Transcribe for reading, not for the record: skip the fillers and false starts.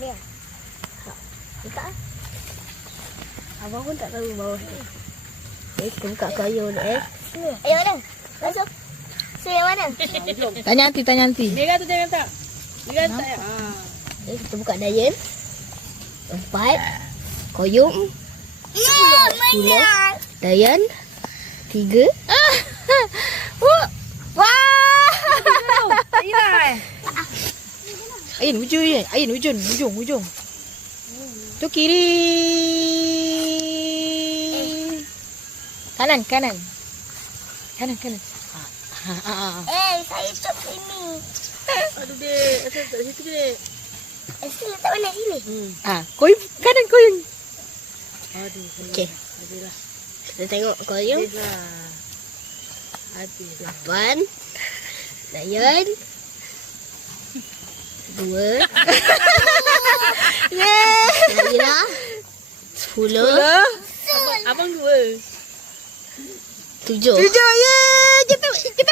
Ni lah. Buka lah. Abang pun tak tahu bawah ni. Kita buka kayu ni Ayo mana? Masuk. Saya mana? Tanya nanti. Mega tu jangan tak. Mega tak ya. Kita buka dayan. 4 koyum. 10 dayan. 3. Wah. Ayun ujung. Ayun ujung. Tu kiri. Kanan. Kanan. Saya stop sini. Aduh dek, asal tak situ dek. Saya letak mana sini? Koyun, kanan koyun. Aduh. Okey. Habislah. Kita tengok koyum. Habis. 8 dayan. 2 Nailah 10 Abang 2. 7 Tujuh. Ye. Kita